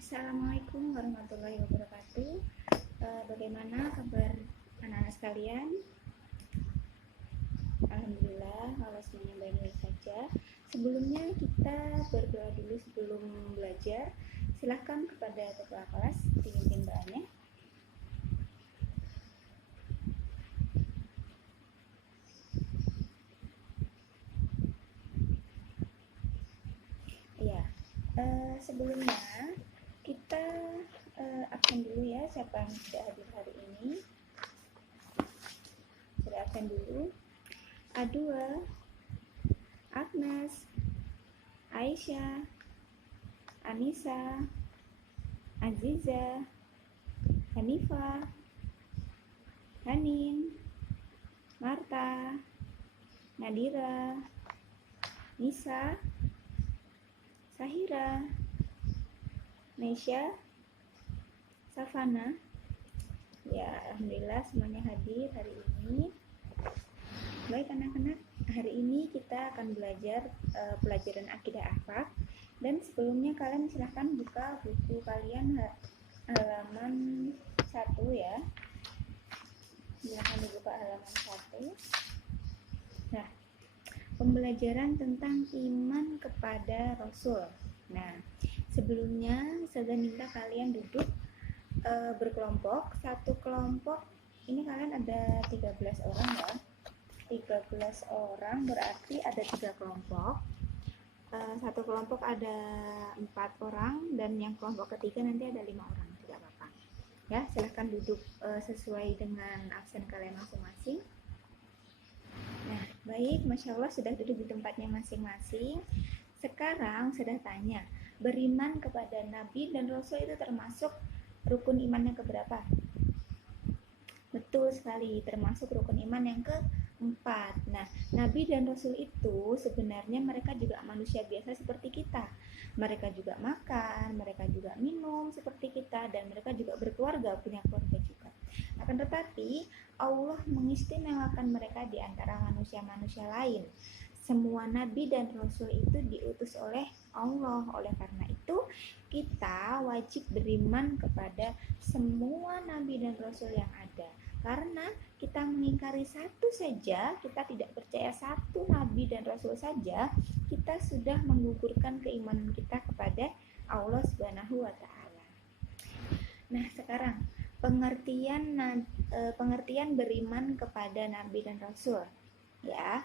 Assalamualaikum warahmatullahi wabarakatuh. Bagaimana kabar anak-anak sekalian? Alhamdulillah, kalau semuanya baik-baik saja. Sebelumnya kita berdoa dulu sebelum belajar. Silahkan kepada ketua kelas dipimpin doanya. Ya, sebelumnya kita absen dulu ya, siapa yang sudah hadir hari ini. Sudah absen dulu. A2, Agnes, Aisyah, Anissa, Aziza, Hanifah, Hanin, Marta, Nadira, Nisa, Sahira, Nesya, Savana. Ya, alhamdulillah semuanya hadir hari ini. Baik anak-anak, hari ini kita akan belajar pelajaran akidah akhlak. Dan sebelumnya kalian silahkan buka buku kalian halaman 1 ya. Silahkan dibuka halaman 1. Nah, pembelajaran tentang iman kepada Rasul. Nah, sebelumnya saya minta kalian duduk berkelompok. Satu kelompok ini kalian ada 13 orang ya. 13 orang berarti ada 3 kelompok. Satu kelompok ada 4 orang dan yang kelompok ketiga nanti ada 5 orang, tidak apa-apa ya. Silahkan duduk sesuai dengan absen kalian masing-masing. Nah, baik, Masya Allah sudah duduk di tempatnya masing-masing. Sekarang sudah tanya, beriman kepada Nabi dan Rasul itu termasuk rukun imannya keberapa? Betul sekali, termasuk rukun iman yang keempat. Nah, Nabi dan Rasul itu sebenarnya mereka juga manusia biasa seperti kita. Mereka juga makan, mereka juga minum seperti kita, dan mereka juga berkeluarga, punya keluarga juga. Akan tetapi, Allah mengistimewakan mereka di antara manusia-manusia lain. Semua Nabi dan Rasul itu diutus oleh Allah. Oleh karena itu, kita wajib beriman kepada semua Nabi dan Rasul yang ada. Karena kita mengingkari satu saja, kita tidak percaya satu Nabi dan Rasul saja, kita sudah menggugurkan keimanan kita kepada Allah Subhanahu wa Ta'ala. Nah, sekarang pengertian beriman kepada Nabi dan Rasul ya.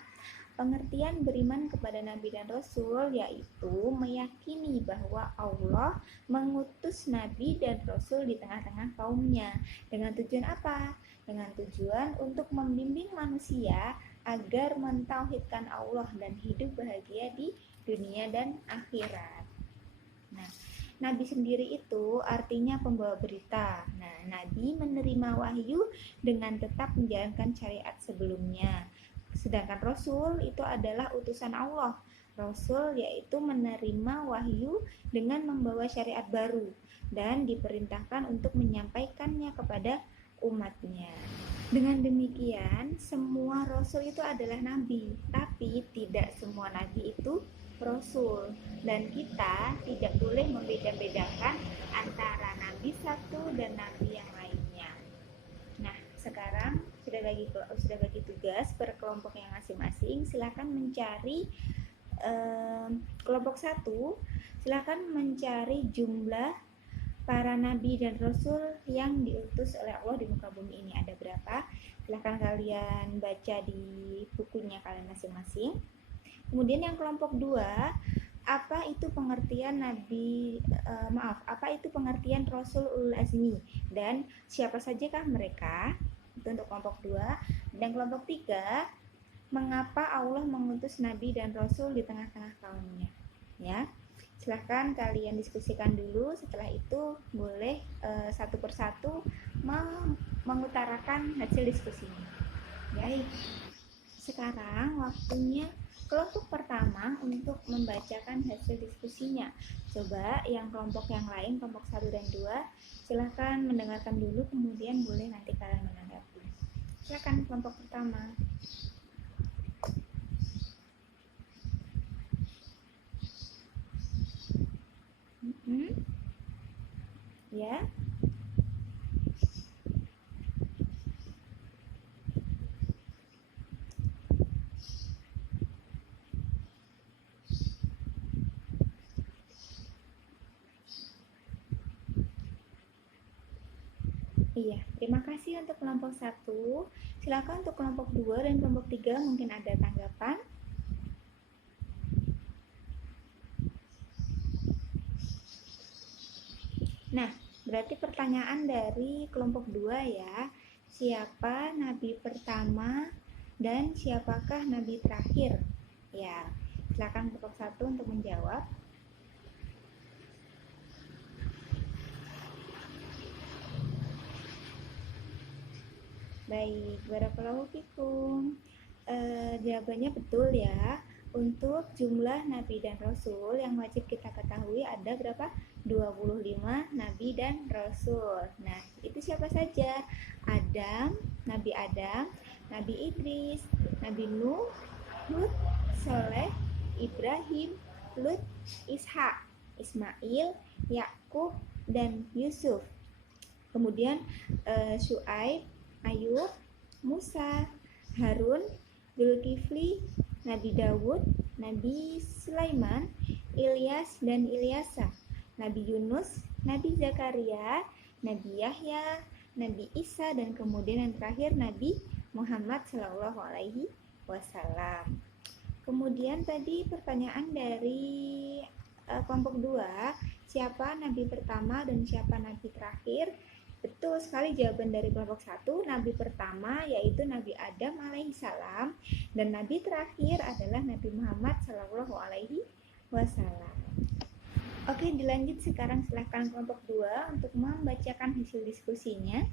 Pengertian beriman kepada Nabi dan Rasul yaitu meyakini bahwa Allah mengutus Nabi dan Rasul di tengah-tengah kaumnya. Dengan tujuan apa? Dengan tujuan untuk membimbing manusia agar mentauhidkan Allah dan hidup bahagia di dunia dan akhirat. Nah, Nabi sendiri itu artinya pembawa berita. Nah, Nabi menerima wahyu dengan tetap menjalankan syariat sebelumnya. Sedangkan Rasul itu adalah utusan Allah. Rasul yaitu menerima wahyu dengan membawa syariat baru dan diperintahkan untuk menyampaikannya kepada umatnya. Dengan demikian, semua Rasul itu adalah Nabi, tapi tidak semua Nabi itu Rasul. Dan kita tidak boleh membeda-bedakan antara Nabi satu dan Nabi yang lainnya. Nah, sekarang sudah bagi tugas per kelompoknya masing-masing. Silakan mencari kelompok 1. Silakan mencari jumlah para nabi dan rasul yang diutus oleh Allah di muka bumi ini ada berapa. Silakan kalian baca di bukunya kalian masing-masing. Kemudian yang kelompok 2, apa itu pengertian apa itu pengertian Rasul Ulul Azmi dan siapa sajakah mereka? Itu untuk kelompok 2. Dan kelompok 3, mengapa Allah mengutus Nabi dan Rasul di tengah-tengah kaumnya? Ya, silahkan kalian diskusikan dulu. Setelah itu boleh satu persatu mengutarakan hasil diskusinya. Baik, sekarang waktunya kelompok pertama untuk membacakan hasil diskusinya. Coba yang kelompok yang lain, kelompok 1 dan 2, silahkan mendengarkan dulu, kemudian boleh nanti kalian menanggapi. Silakan kelompok pertama. ya. Iya, terima kasih untuk kelompok 1. Silakan untuk kelompok 2 dan kelompok 3 mungkin ada tanggapan. Nah, berarti pertanyaan dari kelompok 2 ya. Siapa nabi pertama dan siapakah nabi terakhir? Ya, silakan kelompok 1 untuk menjawab. Baik, barakallahu fikum. Jawabannya betul ya. Untuk jumlah nabi dan rasul yang wajib kita ketahui ada berapa? 25 nabi dan rasul. Nah, itu siapa saja? Adam, Nabi Idris, Nabi Nuh, Hud, Soleh, Ibrahim, Lut, Ishak, Ismail, Yakub, dan Yusuf. Kemudian Syuaib, Ayub, Musa, Harun, Zulkifli, Nabi Dawud, Nabi Sulaiman, Ilyas dan Ilyasa, Nabi Yunus, Nabi Zakaria, Nabi Yahya, Nabi Isa, dan kemudian yang terakhir Nabi Muhammad Shallallahu Alaihi Wasallam. Kemudian tadi pertanyaan dari kelompok 2, siapa nabi pertama dan siapa nabi terakhir? Betul sekali jawaban dari kelompok 1, nabi pertama yaitu Nabi Adam alaihissalam dan nabi terakhir adalah Nabi Muhammad sallallahu alaihi wasallam. Oke, dilanjut sekarang, silahkan kelompok 2 untuk membacakan hasil diskusinya.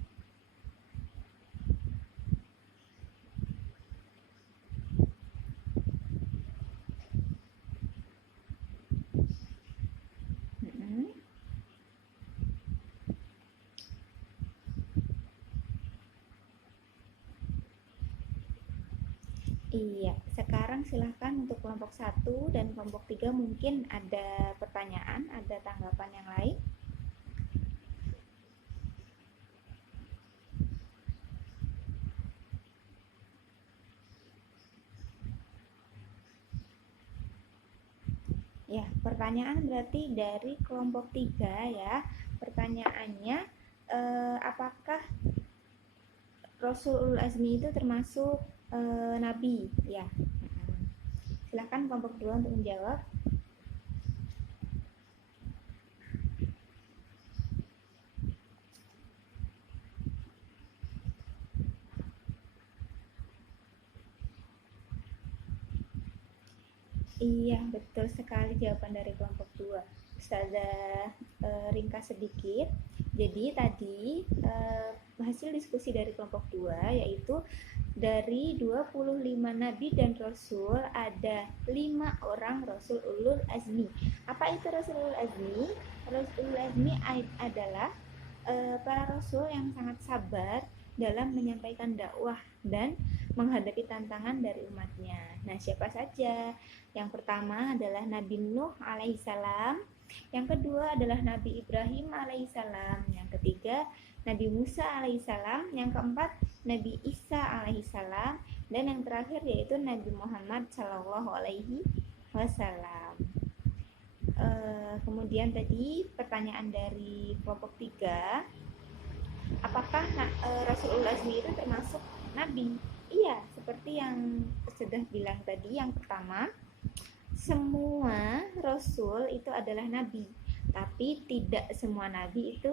Iya, sekarang silahkan untuk kelompok 1 dan kelompok 3 mungkin ada pertanyaan, ada tanggapan yang lain. Ya, pertanyaan berarti dari kelompok 3 ya. Pertanyaannya, apakah Rasulul Azmi itu termasuk nabi? Ya. Silahkan kelompok 2 untuk menjawab. Iya, betul sekali jawaban dari kelompok 2. Ustazah ringkas sedikit. Jadi tadi hasil diskusi dari kelompok 2 yaitu dari 25 nabi dan rasul ada 5 orang rasul ulul azmi. Apa itu rasul ulul azmi? Rasul ulul azmi adalah para rasul yang sangat sabar dalam menyampaikan dakwah dan menghadapi tantangan dari umatnya. Nah, siapa saja? Yang pertama adalah Nabi Nuh alaihissalam, yang kedua adalah Nabi Ibrahim alaihissalam, yang ketiga Nabi Musa alaihissalam, yang keempat Nabi Isa alaihissalam, dan yang terakhir yaitu Nabi Muhammad Shallallahu Alaihi Wasallam. Kemudian tadi pertanyaan dari kelompok 3, apakah Rasulul Azmi itu termasuk nabi? Iya, seperti yang sudah bilang tadi, yang pertama, semua rasul itu adalah nabi, tapi tidak semua nabi itu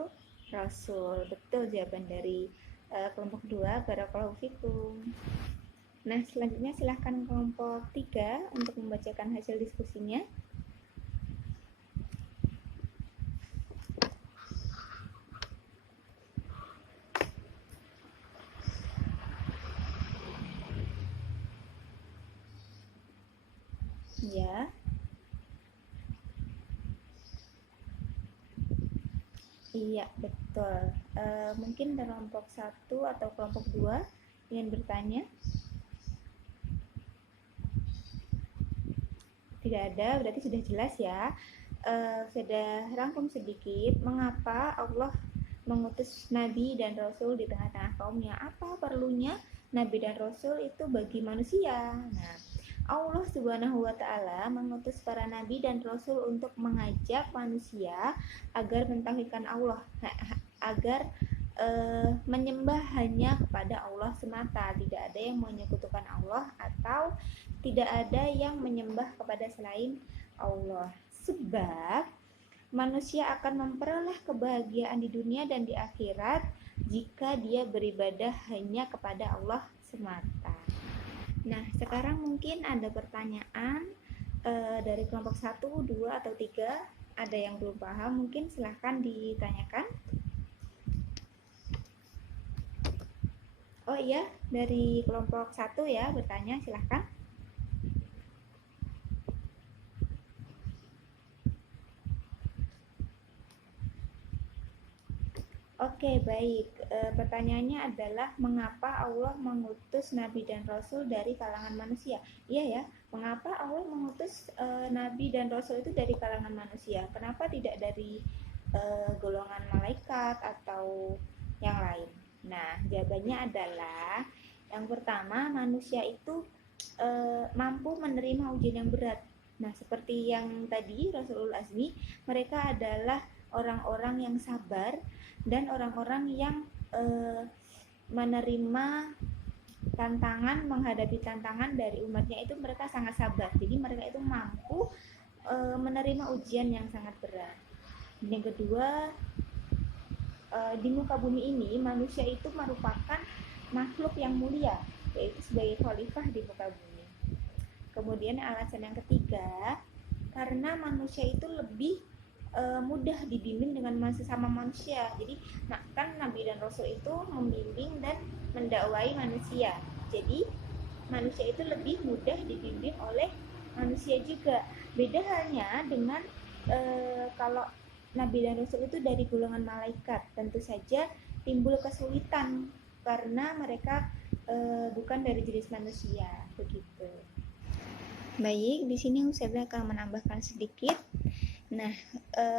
rasul. Betul jawaban dari kelompok 2, barakallahu fikum. Nah, selanjutnya silahkan kelompok 3 untuk membacakan hasil diskusinya. Ya. Iya, betul. Mungkin kelompok 1 atau kelompok 2 ingin bertanya? Tidak ada, berarti sudah jelas ya. sudah rangkum sedikit mengapa Allah mengutus nabi dan rasul di tengah-tengah kaumnya. Apa perlunya nabi dan rasul itu bagi manusia? Nah, Allah Subhanahu wa taala mengutus para nabi dan rasul untuk mengajak manusia agar mentauhidkan Allah, agar menyembah hanya kepada Allah semata, tidak ada yang menyekutukan Allah atau tidak ada yang menyembah kepada selain Allah. Sebab manusia akan memperoleh kebahagiaan di dunia dan di akhirat jika dia beribadah hanya kepada Allah semata. Nah, sekarang mungkin ada pertanyaan dari kelompok 1, 2, atau 3. Ada yang belum paham, mungkin silahkan ditanyakan. Oh iya, dari kelompok 1 ya, bertanya silahkan. Oke, baik. Pertanyaannya adalah mengapa Allah mengutus nabi dan rasul dari kalangan manusia? Iya ya, mengapa Allah mengutus nabi dan rasul itu dari kalangan manusia? Kenapa tidak dari golongan malaikat atau yang lain? Nah, jawabannya adalah yang pertama, manusia itu mampu menerima ujian yang berat. Nah, seperti yang tadi Rasulul Azmi, mereka adalah orang-orang yang sabar dan orang-orang yang menerima tantangan, menghadapi tantangan dari umatnya itu mereka sangat sabar. Jadi mereka itu mampu menerima ujian yang sangat berat. Dan yang kedua, di muka bumi ini manusia itu merupakan makhluk yang mulia, yaitu sebagai khalifah di muka bumi. Kemudian alasan yang ketiga, karena manusia itu lebih mudah dibimbing dengan sesama manusia. Jadi kan nabi dan rasul itu membimbing dan mendakwai manusia. Jadi manusia itu lebih mudah dibimbing oleh manusia juga. Beda halnya dengan kalau nabi dan rasul itu dari golongan malaikat, tentu saja timbul kesulitan karena mereka bukan dari jenis manusia, begitu. Baik, di sini Ustazah akan menambahkan sedikit. Nah,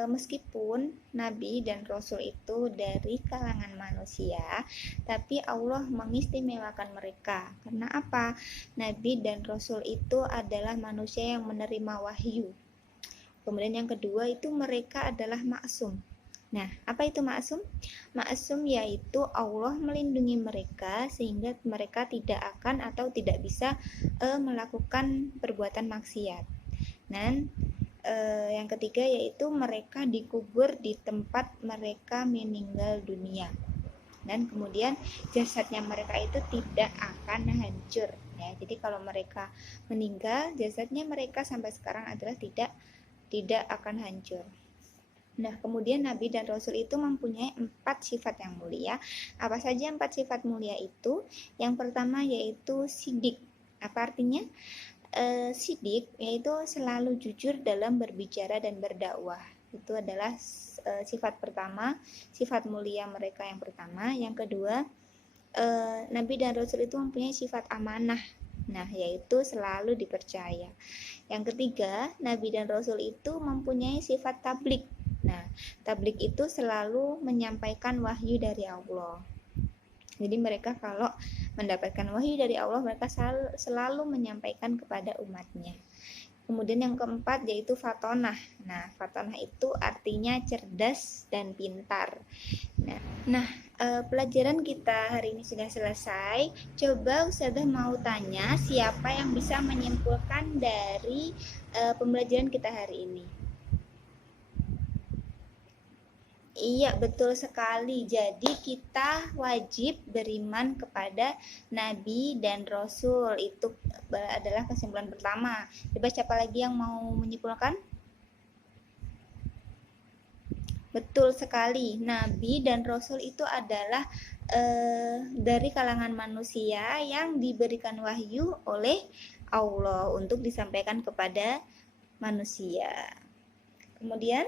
meskipun nabi dan rasul itu dari kalangan manusia, tapi Allah mengistimewakan mereka. Karena apa? Nabi dan rasul itu adalah manusia yang menerima wahyu. Kemudian yang kedua itu mereka adalah maksum. Nah, apa itu maksum? Maksum yaitu Allah melindungi mereka sehingga mereka tidak akan atau tidak bisa melakukan perbuatan maksiat. Dan yang ketiga yaitu mereka dikubur di tempat mereka meninggal dunia. Dan kemudian jasadnya mereka itu tidak akan hancur ya. Jadi kalau mereka meninggal, jasadnya mereka sampai sekarang adalah tidak akan hancur. Nah, kemudian Nabi dan Rasul itu mempunyai 4 sifat yang mulia. Apa saja 4 sifat mulia itu? Yang pertama yaitu sidik. Apa artinya? Sidik yaitu selalu jujur dalam berbicara dan berdakwah. Itu adalah sifat pertama, sifat mulia mereka yang pertama. Yang kedua, Nabi dan Rasul itu mempunyai sifat amanah. Nah, yaitu selalu dipercaya. Yang ketiga, Nabi dan Rasul itu mempunyai sifat tablik. Nah, tablik itu selalu menyampaikan wahyu dari Allah. Jadi mereka kalau mendapatkan wahyu dari Allah, mereka selalu menyampaikan kepada umatnya. Kemudian yang keempat yaitu fatonah. Nah, fatonah itu artinya cerdas dan pintar. Nah, pelajaran kita hari ini sudah selesai. Coba Ustazah mau tanya, siapa yang bisa menyimpulkan dari pembelajaran kita hari ini? Iya, betul sekali. Jadi kita wajib beriman kepada Nabi dan Rasul. Itu adalah kesimpulan pertama. Coba siapa lagi yang mau menyimpulkan? Betul sekali. Nabi dan Rasul itu adalah dari kalangan manusia yang diberikan wahyu oleh Allah untuk disampaikan kepada manusia. Kemudian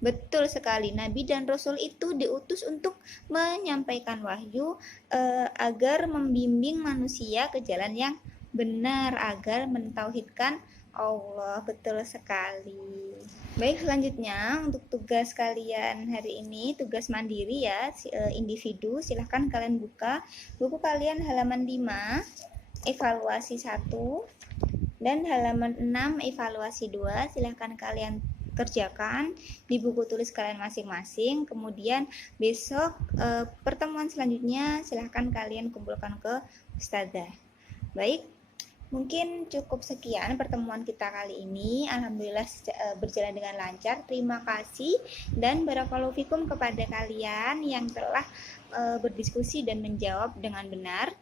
betul sekali, Nabi dan Rasul itu diutus untuk menyampaikan wahyu agar membimbing manusia ke jalan yang benar, agar mentauhidkan Allah, betul sekali. Baik, selanjutnya untuk tugas kalian hari ini, tugas mandiri ya, individu. Silahkan kalian buka buku kalian halaman 5, evaluasi 1, dan halaman 6, evaluasi 2. Silahkan kalian kerjakan di buku tulis kalian masing-masing. Kemudian besok pertemuan selanjutnya silahkan kalian kumpulkan ke Ustazah. Baik, mungkin cukup sekian pertemuan kita kali ini. Alhamdulillah berjalan dengan lancar. Terima kasih dan barakallahu fikum kepada kalian yang telah berdiskusi dan menjawab dengan benar.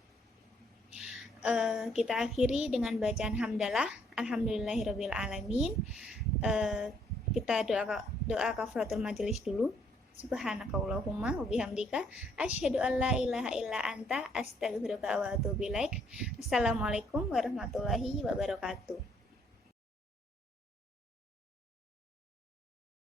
Kita akhiri dengan bacaan hamdalah. Alhamdulillahirabbil alamin. Kita doa kafaratul majelis dulu. Subhanakallahumma wa bihamdika asyhadu an la ilaha illa anta astaghfiruka wa atubu ilaik. Assalamualaikum warahmatullahi wabarakatuh.